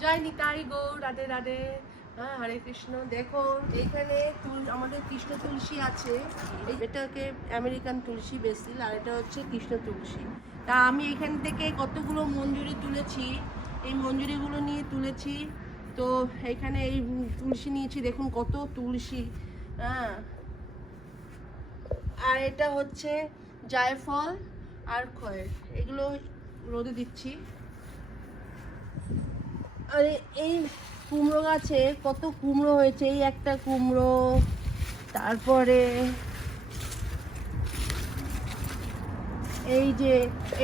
জয় নিতাই গো, রাধে রাধে। হ্যাঁ হরে কৃষ্ণ। দেখুন এখানে তুল, আমাদের কৃষ্ণ তুলসী আছে। এটাকে আমেরিকান তুলসী বেসিল, আর এটা হচ্ছে কৃষ্ণ তুলসী। তা আমি এখান থেকে কতগুলো মঞ্জুরি তুলেছি, এই মঞ্জুরিগুলো নিয়ে তুলেছি। তো এখানে এই তুলসী নিয়েছি, দেখুন কত তুলসী। হ্যাঁ। আর এটা হচ্ছে জায়ফল আর খয়ের। এগুলো রোদে দিচ্ছি। আরে, এই কুমড়ো গাছে কত কুমড়ো হয়েছে, এই একটা কুমড়ো, তারপরে এই যে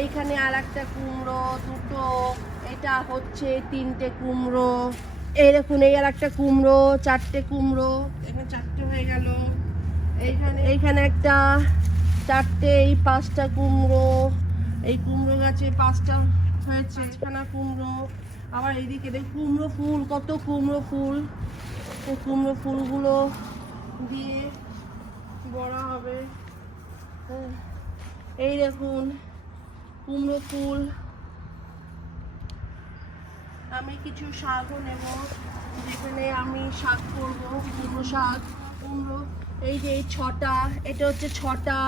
এইখানে আর একটা কুমড়ো, দুটো, এটা হচ্ছে তিনটে কুমড়ো, এই দেখুন, এই আর একটা কুমড়ো, চারটে কুমড়ো, এখানে চারটে হয়ে গেল, এইখানে এইখানে একটা, চারটে, এই পাঁচটা কুমড়ো, এই কুমড়ো গাছে পাঁচটা হয়েছে, পাঁচখানা কুমড়ো আবার এইদিকে দেখ, কুমড়ো ফুল, কত কুমড়ো ফুল। কুমড়ো ফুলগুলো দিয়ে বড়া হবে। হ্যাঁ। এই দেখুন, কুমড়ো ফুল। আমি কিছু শাকও নেব, যেখানে আমি শাক করব, কুমড়ো শাক, কুমড়ো। এই যে এই ছটা, এটা হচ্ছে ছটা,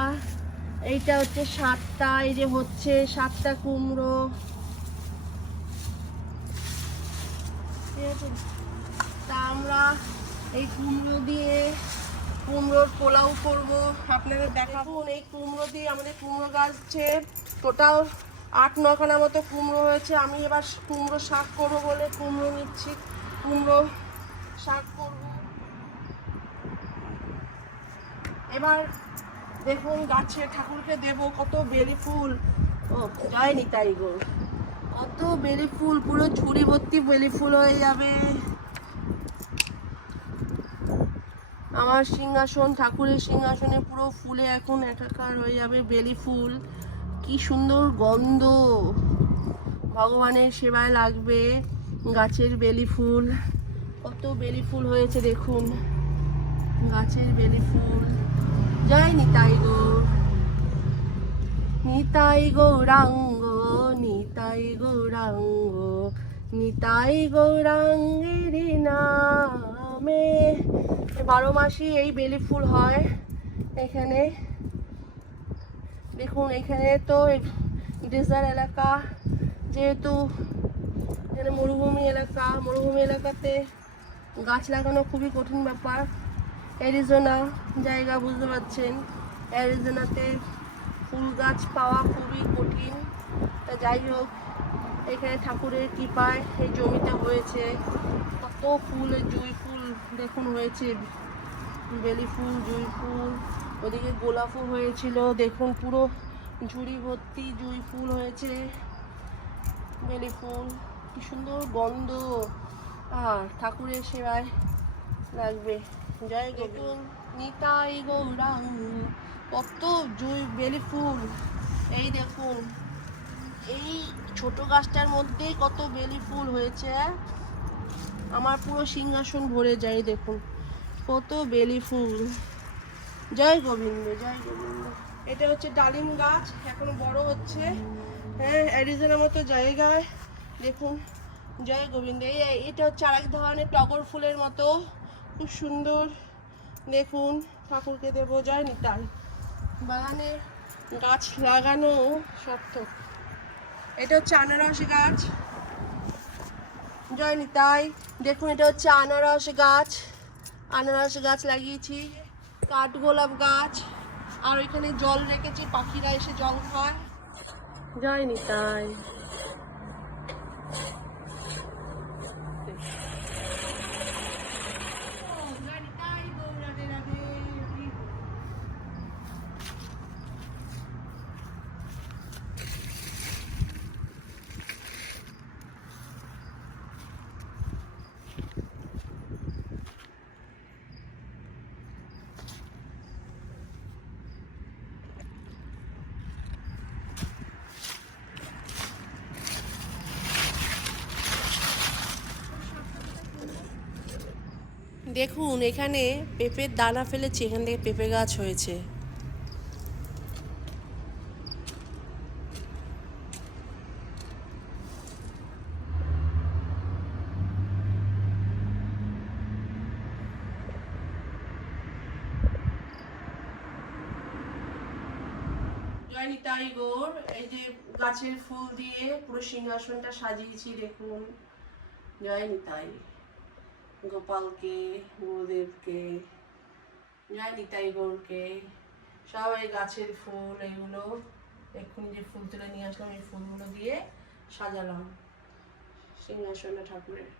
এইটা হচ্ছে সাতটা, এই যে হচ্ছে সাতটা কুমড়ো। তা আমরা এই কুমড়ো দিয়ে কুমড়োর পোলাও করব। আপনাদের দেখাবো এই কুমড়ো দিয়ে আমাদের কুমড়ো গাছে টোটাল আট নখানা মতো কুমড়ো হয়েছে। আমি এবার কুমড়ো শাক করব বলে কুমড়ো নিচ্ছি। কুমড়ো শাক করব। এবার দেখুন গাছে ঠাকুরকে দেব কত বেলি ফুল। ও, যায়নি তাই গো। কত বেলি ফুল, পুরো ঝুড়ি ভর্তি বেলি ফুল হয়ে যাবে। আমার সিংহাসন, ঠাকুরের সিংহাসনে পুরো ফুলে এখন একাকার হয়ে যাবে বেলি ফুল। কি সুন্দর গন্ধ। ভগবানের সেবায় লাগবে গাছের বেলি ফুল। কত বেলি ফুল হয়েছে দেখুন। গাছের বেলি ফুল। জয় নিতাই গৌর নিতাই গৌরাঙ্গ। নিতাই গৌরাঙ্গ, নিতাই গৌরাঙ্গের নামে। বারো মাসই এই বেলি ফুল হয় এখানে। দেখুন, এখানে তো ডেজার্ট এলাকা, যেহেতু এখানে মরুভূমি এলাকা, মরুভূমি এলাকাতে গাছ লাগানো খুবই কঠিন ব্যাপার। অ্যারিজোনা জায়গা, বুঝতে পারছেন? অ্যারিজোনাতে ফুল গাছ পাওয়া খুবই কঠিন। তা যাই হোক, এখানে ঠাকুরের কৃপায় এই জমিতে হয়েছে। কত ফুল জুঁই ফুল দেখুন হয়েছে। বেলি ফুল, জুঁই ফুল, ওদিকে গোলাপও হয়েছিল। দেখুন পুরো ঝুড়ি ভর্তি জুঁই ফুল হয়েছে। বেলি ফুল, কি সুন্দর গন্ধ। আর ঠাকুরের সেবায় লাগবে। জয় গোকুল, নিতাই গৌরাঙ্গ, কত জুই বেলি ফুল। এই দেখুন এই ছোট গাছটার মধ্যেই কত বেলি ফুল হয়েছে। আমার পুরো সিংহাসন ভরে যায়, দেখুন। কত বেলি ফুল। জয় গোবিন্দ জয় গোবিন্দ। এটা হচ্ছে ডালিম গাছ, এখন বড় হচ্ছে। হ্যাঁ অ্যারিজোনার মতো জায়গায়। দেখুন, জয় গোবিন্দ। এই, এটা হচ্ছে আরেক ধরনের টগর ফুলের মতো। খুব সুন্দর। দেখুন, ঠাকুরকে দেব, জয় নিতাই। বাগানে গাছ লাগানো সার্থক। এটা হচ্ছে আনারস গাছ। জয় নিতাই। দেখুন, এটা হচ্ছে আনারস গাছ। আনারস গাছ লাগিয়েছি। কাঠগোলাপ গাছ। আর ওইখানে জল রেখেছি, পাখিরা এসে জল খায়। জয় নিতাই। দেখুন, এখানে পেঁপের দানা ফেলেছি এখান থেকে পেঁপে গাছ হয়েছে। গোর এই যে গাছের ফুল দিয়ে পুরো সিংহাসনটা সাজিয়েছি, দেখুন। জয়নিতাই। গোপালকে, গুরুদেবকে জয় নিতাই গৌরকে সবাই গাছের ফুল এগুলো, এক্ষুনি যে ফুল তুলে নিয়ে আসলাম, এই ফুলগুলো দিয়ে সাজালাম। সিংহাসনে ঠাকুরের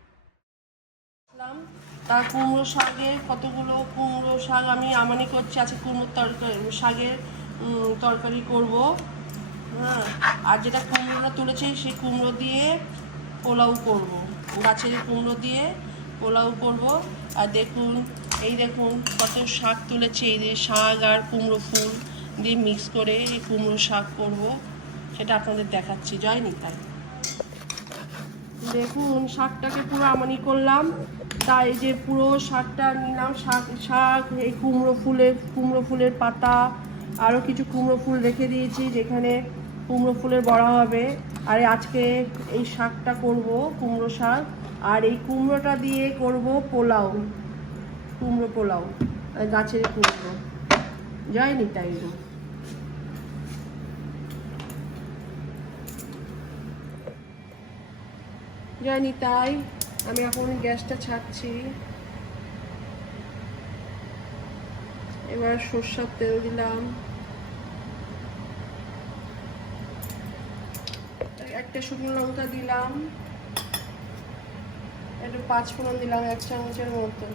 তার কুমড়ো শাকে কতগুলো কুমড়ো শাক আমি আমানি করছি আছে কুমড়োর তরকারি, শাকের তরকারি করব। হ্যাঁ আর যেটা কুমড়োটা তুলেছি, সেই কুমড়ো দিয়ে পোলাও করব। গাছের কুমড়ো দিয়ে পোলাও করব। আর দেখুন, এই দেখুন কত শাক তুলেছি, এই যে শাক আর কুমড়ো ফুল দিয়ে মিক্স করে এই কুমড়ো শাক করব। সেটা আপনাদের দেখাচ্ছি জয় নিতাই দেখুন, শাকটাকে পুরো আমানি করলাম। তাই যে পুরো শাকটা নিলাম, শাক শাক, এই কুমড়ো ফুলের কুমড়ো ফুলের পাতা আরও কিছু কুমড়ো ফুল রেখে দিয়েছি, যেখানে কুমড়ো ফুলের বড়া হবে। আর আজকে এই শাকটা করব, কুমড়ো শাক। আর এই কুমড়োটা দিয়ে করব পোলাও, কুমড়ো পোলাও গাছের কুমড়ো। জয় নিতাই গো। জয় নিতাই আমি এখন গ্যাসটা ছাড়ছি। এবার সর্ষার তেল দিলাম। একটা শুকনো লঙ্কা দিলাম। একটু পাঁচ ফোড়ন দিলাম, এক চামচের মতো।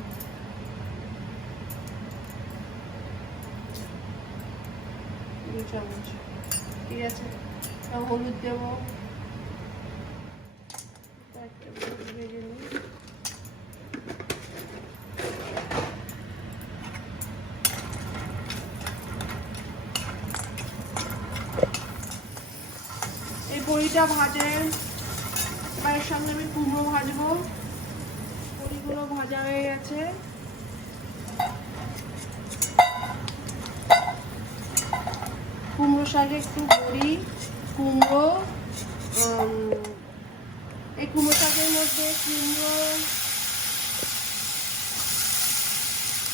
দু চামচ। ঠিক আছে হলুদ দেবো। এই বড়িটা ভাজে। এবার এর সঙ্গে আমি কুমড়ো ভাজবো। বড়িগুলো ভাজা হয়ে গেছে। কুমড়ো শাকে একটু বড়ি কুমড়ো এই কুমড়ো শাকের মধ্যে কুমড়ো,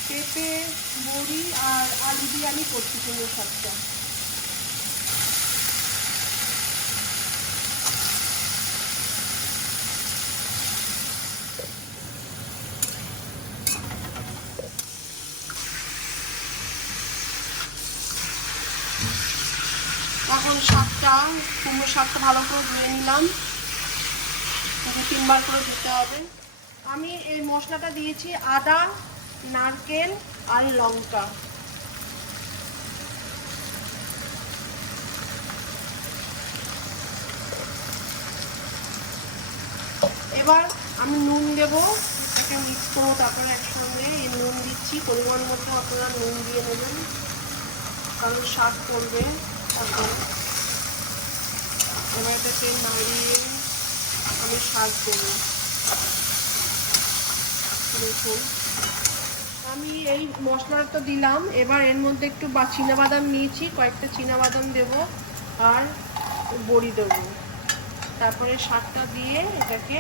পেঁপে বড়ি আর আলু দিয়ে আমি করছি কুমড়ো শাকটা এখন শাকটা কুমড়ো শাকটা ভালো করে ধুয়ে নিলাম। দু তিনবার করে ধুতে হবে। আমি এই মশলাটা দিয়েছি আদা, নারকেল আর লঙ্কা। এবার আমি নুন দেব এটা মিক্স করব তারপরে একসঙ্গে। এই নুন দিচ্ছি, পরিমাণ মতো আপনারা নুন দিয়ে নেবেন কারণ শাক করবে তখন এবার এটাকে নাড়িয়ে আমি শাক দেবো দেখুন। আমি এই মশলাটা তো দিলাম, এবার এর মধ্যে একটু বা বাদাম নিয়েছি, কয়েকটা বাদাম দেব আর বড়ি দেবো। তারপরে শাকটা দিয়ে এটাকে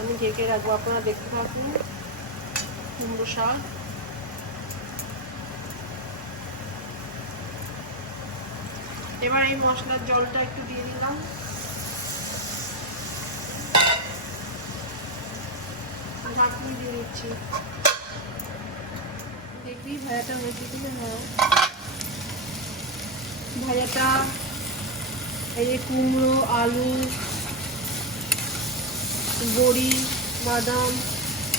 আমি ঢেকে রাখব। আপনারা দেখতে থাকুন, কুমড়ো শাক। এবার এই মশলার জলটা একটু দিয়ে দিলাম। ঢাকনি দিয়ে দিচ্ছি। দেখি ভাজাটা হয়েছে কিনা? হ্যাঁ। ভাজাটা এই যে কুমড়ো, আলু, বড়ি, বাদাম,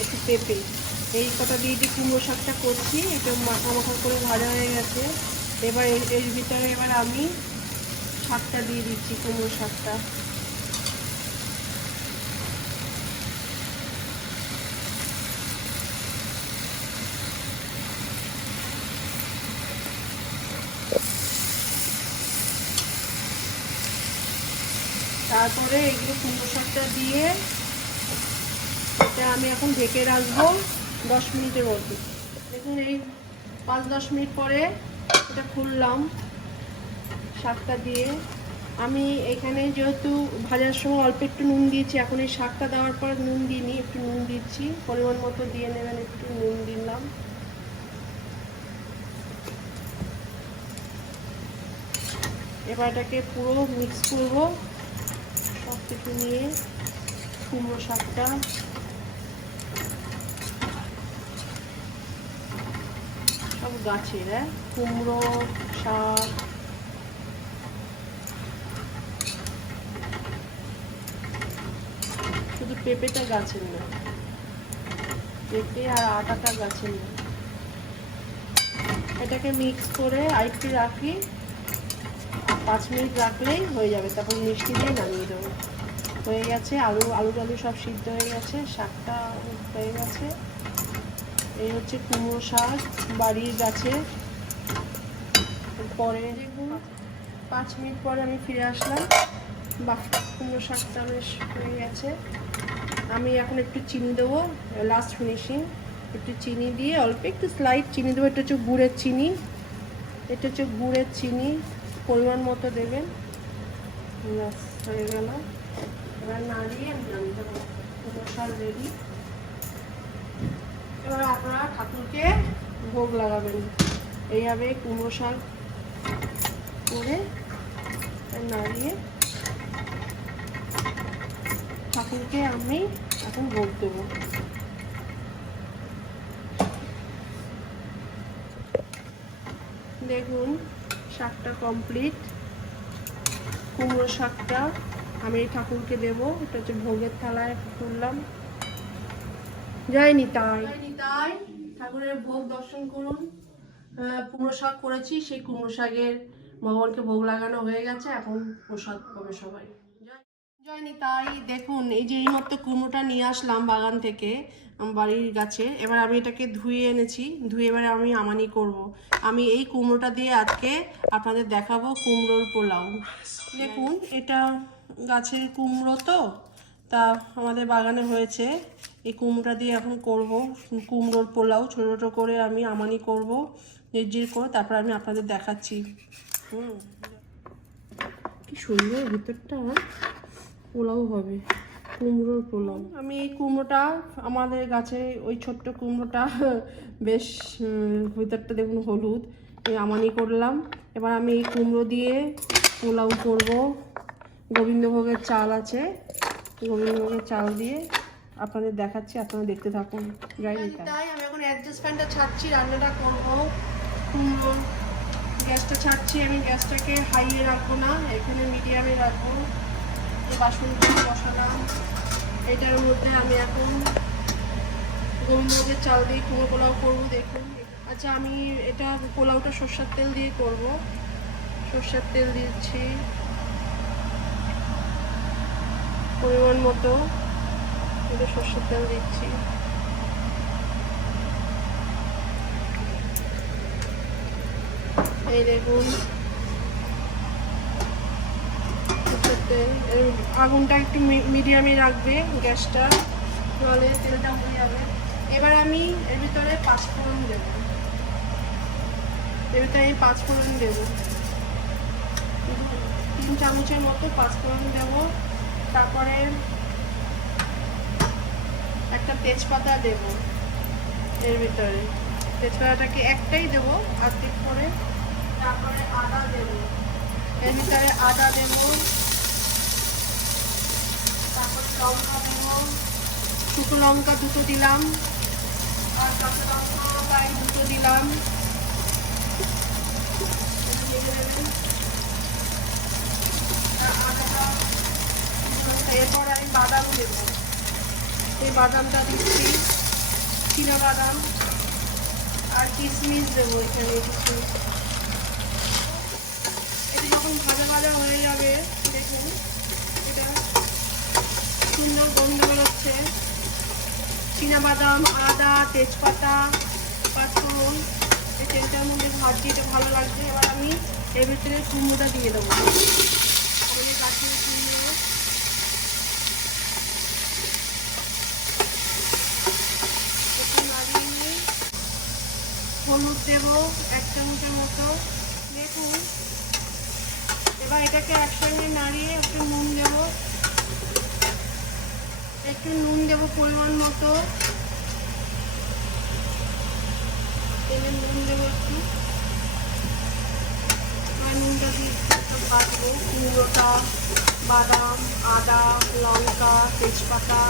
একটু পেঁপে। এই কটা দিয়ে যে কুমড়ো শাকটা করছি একটু মাখা মাখা করে ভাজা হয়ে গেছে। এবার এর ভিতরে এবার আমি শাকটা দিয়ে দিচ্ছি, কুমড়ো শাকটা। তারপরে এগুলো কুমড়ো শাকটা দিয়ে এটা আমি এখন ঢেকে রাখব দশ মিনিটের মধ্যে। দেখুন এই পাঁচ দশ মিনিট পরে এটা খুললাম। শাকটা দিয়ে। আমি এখানে যেহেতু ভাজার সময় অল্প একটু নুন দিয়েছি, এখন এই শাকটা দেওয়ার পর নুন দিইনি, একটু নুন দিচ্ছি। পরিমাণ মতো দিয়ে নেবেন, একটু নুন দিলাম। এবার এটাকে পুরো মিক্স করব। সব কিছু নিয়ে কুমড়ো শাকটা। সব গাছের হ্যাঁ? কুমড়ো, শাক পেঁপেটা গাছের না পেঁপে আর আটাটা গাছের না এটাকে মিক্স করে আরেকটু রাখি। পাঁচ মিনিট রাখলেই হয়ে যাবে। তারপর মিষ্টি দিয়ে নামিয়ে দেবো। হয়ে গেছে, আলু আলু টালু সব সিদ্ধ হয়ে গেছে। শাকটা হয়ে গেছে। এই হচ্ছে কুমড়ো শাক বাড়ির গাছে। পরে পাঁচ মিনিট পরে আমি ফিরে আসলাম। বাহ কুমড়ো শাকটা বেশ হয়ে গেছে। আমি এখন একটু চিনি দেবো লাস্ট ফিনিশিং একটু চিনি দিয়ে, অল্প একটু স্লাইড চিনি দেবো। এটা হচ্ছে গুড়ের চিনি। এটা হচ্ছে গুড়ের চিনি। পরিমাণ মতো দেবেন। হয়ে গেল। এবার নাড়িয়ে আমি নামিয়ে দেবো। শাক রেডি এবার আপনারা ঠাকুরকে ভোগ লাগাবেন। এইভাবে কুমড়ো শাক করে নাড়িয়ে ঠাকুরকে আমি এখন ভোগ দেবো। দেখুন, শাকটা কমপ্লিট কুমড়ো শাকটা আমি ঠাকুরকে দেবো। এটা হচ্ছে ভোগের থালায় তুললাম জয় জয় নিতাই ঠাকুরের ভোগ দর্শন করুন। কুমড়ো শাক করেছি, সেই কুমড়ো শাকের ভগবানকে ভোগ লাগানো হয়ে গেছে। এখন প্রসাদ পাবে সবাই। জয়- জয় নিতাই দেখুন, এই যে এই মাত্র কুমড়োটা নিয়ে আসলাম বাগান থেকে বাড়ির গাছে। এবার আমি এটাকে ধুয়ে এনেছি, ধুয়ে এবারে আমি আমানি করব। আমি এই কুমড়োটা দিয়ে আজকে আপনাদের দেখাবো কুমড়োর পোলাও। দেখুন, এটা গাছের কুমড়ো তো, তা আমাদের বাগানে হয়েছে। এই কুমড়োটা দিয়ে এখন করব কুমড়োর পোলাও, ছোটো ছোটো করে আমি আমানি করব, নির্জির করে তারপর আমি আপনাদের দেখাচ্ছি। হুম। কি সুন্দর ভিতরটা পোলাও হবে কুমড়োর পোলাও। আমি এই কুমড়োটা আমাদের গাছে ওই ছোট্ট কুমড়োটা বেশ ভিতরটা দেখুন হলুদ এই আমানি করলাম। এবার আমি এই কুমড়ো দিয়ে পোলাও করব। গোবিন্দভোগের চাল আছে গোবিন্দভোগের চাল দিয়ে আপনাদের দেখাচ্ছি আপনারা দেখতে থাকুন। যাই তাই আমি এখন অ্যাডজাস্টমেন্টটা ছাড়ছি রান্নাটা করব। কুমড়ো গ্যাসটা ছাড়ছি আমি গ্যাসটাকে হাইয়ে রাখব না এখানে মিডিয়ামে রাখব। বাসনটা বসালাম, এটার মধ্যে আমি এখন গোলমরিচের চাল দিয়ে কুমড়ো পোলাও করব দেখুন। আচ্ছা আমি এটা পোলাওটা সর্ষের তেল দিয়ে করব। সর্ষের তেল দিচ্ছি পরিমাণ মতো। এটা সর্ষের তেল দিচ্ছি। এই দেখুন সর্ষের তেল এর আগুনটা একটু মিডিয়ামে রাখবে গ্যাসটা। নাহলে তেলটা হয়ে যাবে। এবার আমি এর ভিতরে পাঁচফোড়ন দেব। এর ভিতরে আমি পাঁচফোড়ন দেব। তিন চামচের মতো পাঁচফোড়ন দেব। তারপরে একটা তেজপাতা দেব এর ভিতরে। তেজপাতাটাকে একটাই দেব অর্ধেক করে তারপরে আদা দেব। এর ভিতরে আদা দেব। শুকনো লঙ্কা দুটো দিলাম, আর কাঁচা লঙ্কা প্রায় দুটো দিলাম। এরপর আমি বাদাম দেব। এই বাদামটা দিচ্ছি, চীনা বাদাম আর কিশমিশ দেবো এখানে কিছু। এটা যখন ভাজা ভাজা হয়ে যাবে, দেখুন। সুন্দর গন্ধ বেরোচ্ছে। বাদাম আদা, তেজপাতা, পাঁচফোড়ন, এই তেলটার মধ্যে ভাজি এটা ভালো লাগবে। এবার আমি এর ভিতরে কুমড়োটা দিয়ে দেবো। একটু নাড়িয়ে নিই হলুদ দেবো এক চামচের মতো। দেখুন। এবার এটাকে একসঙ্গে নাড়িয়ে একটু নুন দেবো। একটু নুন দেবো পরিমাণ মতো। তেলে নুন দেবো একটু। আর নুনটা দিয়ে সব কাটবো কুমড়োটা, বাদাম, আদা, লঙ্কা, তেজপাতা।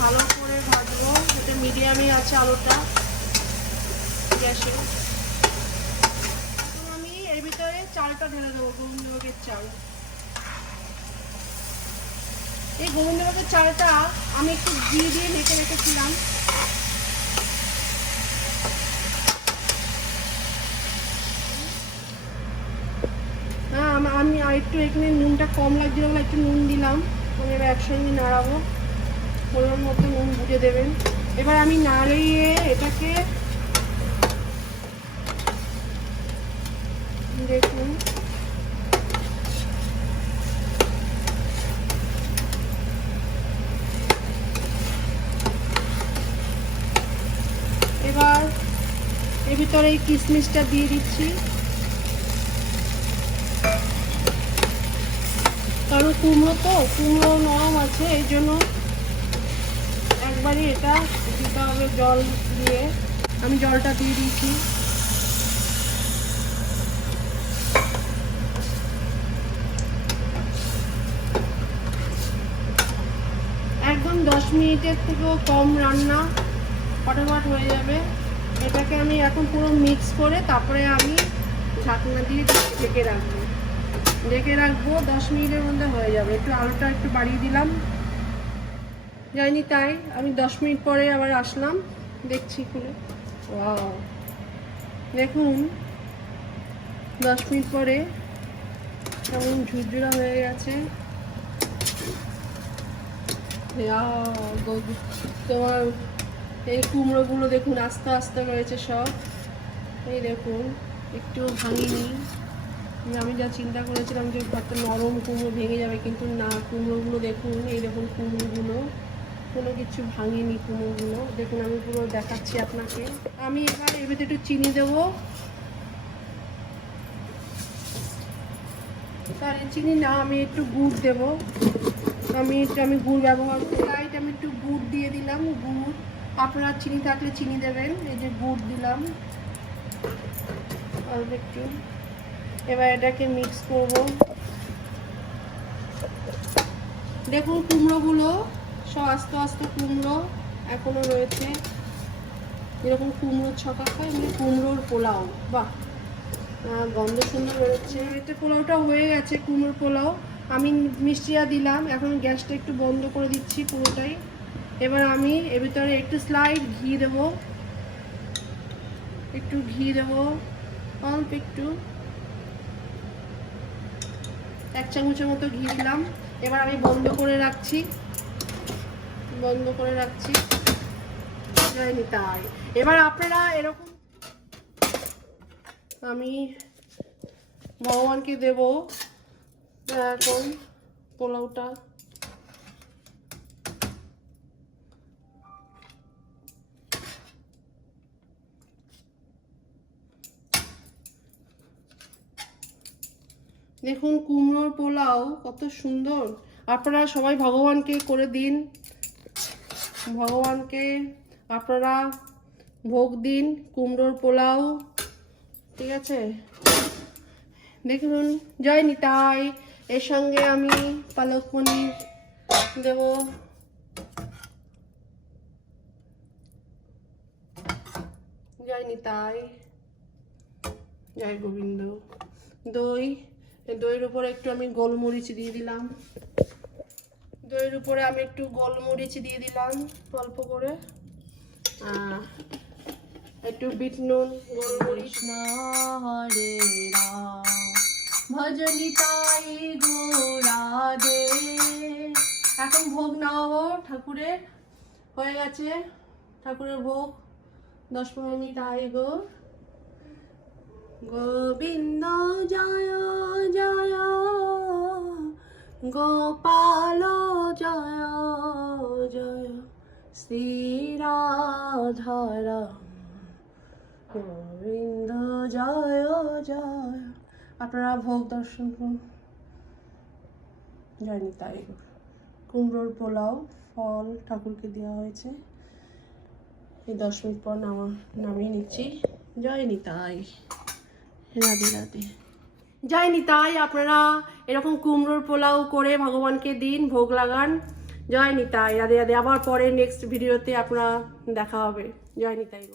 ভালো করে ভাজবো। এটা মিডিয়ামে আছে আলুটা। গ্যাসে। আমি এর ভিতরে চালটা ঢেলে দেবো, গোবিন্দভোগের চাল। এই গোবিন্দভোগের চালটা আমি একটু ঘি দিয়ে মেখে রেখেছিলাম। আমি আর একটু এখানে নুনটা কম লাগছিল বলে একটু নুন দিলাম। আমি এবার একসঙ্গে নাড়াবো। পরিমাণ মতো নুন বুঝে দেবেন। এবার আমি নাড়িয়ে এটাকে দেখুন এবার এর এই কিশমিশটা দিয়ে দিচ্ছি। কারণ কুমড়ো তো কুমড়ো নরম আছে, এই জন্য একবারই এটা দিতে হবে জল দিয়ে। আমি জলটা দিয়ে দিয়েছি। একদম দশ মিনিটের থেকেও কম রান্না, ফটাফট হয়ে যাবে। এটাকে আমি এখন পুরো মিক্স করে তারপরে আমি ঢাকনা দিয়ে ঢেকে রাখব। ঢেকে রাখব, দশ মিনিটের মধ্যে হয়ে যাবে। একটু আলুটা একটু বাড়িয়ে দিলাম। যাইনি তাই, আমি দশ মিনিট পরে আবার আসলাম। দেখছি খুলে। দেখুন, দশ মিনিট পরে কেমন ঝুরঝুরা হয়ে গেছে। তোমার এই কুমড়োগুলো দেখুন, আস্তে আস্তে রয়েছে সব। এই দেখুন, একটু ভাঙিনি। আমি যা চিন্তা করেছিলাম যে একটা নরম কুমড়ো ভেঙে যাবে, কিন্তু না, কুমড়োগুলো দেখুন, এই দেখুন কুমড়োগুলো। কোনো কিছু ভাঙেনি কুমড়োগুলো। দেখুন, আমি পুরো দেখাচ্ছি আপনাকে। আমি এবার এর ভিতরে একটু চিনি দেবো। তাহলে চিনি না, আমি একটু গুড় দেবো। আমি একটু, আমি গুড় ব্যবহার করি। আমি একটু গুড় দিয়ে দিলাম, গুড়। আপনার চিনি থাকলে চিনি দেবেন, এই যে গুড় দিলাম। একটু। এবার এটাকে মিক্স করব। দেখুন কুমড়োগুলো সব আস্তে আস্তে কুমড়ো এখনও রয়েছে। যেরকম কুমড়োর ছকা খায় মানে কুমড়োর পোলাও। বাহ! গন্ধ সুন্দর বেরোচ্ছে। এটা পোলাওটা হয়ে গেছে, কুমড়োর পোলাও। আমি মিষ্টিয়া দিলাম, এখন গ্যাসটা একটু বন্ধ করে দিচ্ছি পুরোটাই। এবার আমি এর ভিতরে একটু স্লাইড ঘি দেবো। একটু ঘি দেবো, অল্প একটু। এক চামচের মতো ঘি দিলাম। এবার আমি বন্ধ করে রাখছি। বন্ধ করে রাখছি। তাই এবার আপনারা এরকম আমি ভগবানকে দেব। এখন পোলাওটা। দেখুন কুমড়োর পোলাও, কত সুন্দর। আপনারা সবাই ভগবানকে করে দিন। ভগবানকে আপনারা ভোগ দিন, কুমড়োর পোলাও। ঠিক আছে? দেখুন, জয় নিতাই। এর সঙ্গে আমি পালক পনির দেব। জয় নিতাই। জয় গোবিন্দ। দই। দইয়ের উপরে একটু আমি গোলমরিচ দিয়ে দিলাম। দইয়ের উপরে আমি একটু গোলমরিচ দিয়ে দিলাম অল্প করে। একটু বিট নুন, গোলমরিচ। ভজনি তাই এখন ভোগ নামাবো ঠাকুরের। হয়ে গেছে ঠাকুরের ভোগ। দশ পনেরো মিনিট আগে গো। গোবিন্দ জয় জয়। গোপাল জয় জয়। শ্রী রাধারা গোবিন্দ জয় জয়। আপনারা ভোগ দর্শন করুন। জানি তাই। কুমড়োর পোলাও, ফল ঠাকুরকে দেওয়া হয়েছে। এই দশ মিনিট পর নামা নামিয়ে নিচ্ছি। জয় নিতাই। রাধে রাধে। তাই আপনারা এরকম কুমড়োর পোলাও করে ভগবানকে দিন, ভোগ লাগান। জয় নিতাই রাধে রাধে। আবার পরে নেক্সট ভিডিওতে আপনারা দেখা হবে। জয় নিতাই